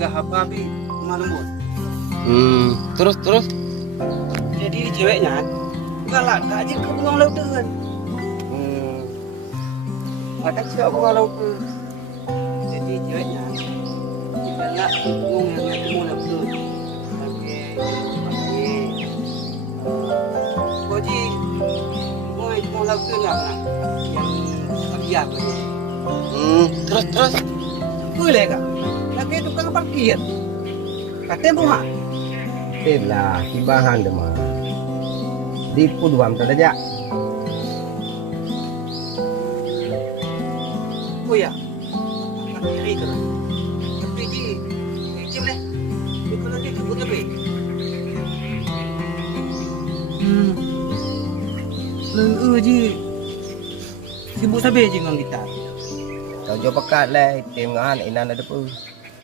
gah apa bi lembut. Terus. Jadi ceweknya galak aja ke bunga laut tu kan. Ada siapa bunga laut tu. Jadi ceweknya kita nak ngomong yang bunga laut tu. Koji bunga laut tu lah yang biar. Terus. Boleh kah? Lagi tukang parkir. Katanya bunga. Itulah tibahan demah. Di puduam saja. Oh ya, parkir itu lah. Tapi di kecil leh. Itu lagi kebut lebih. Leu je. Sibuk sabe je dengan kita. Kau jauh pekat lah. Tim ngan inan ada pun.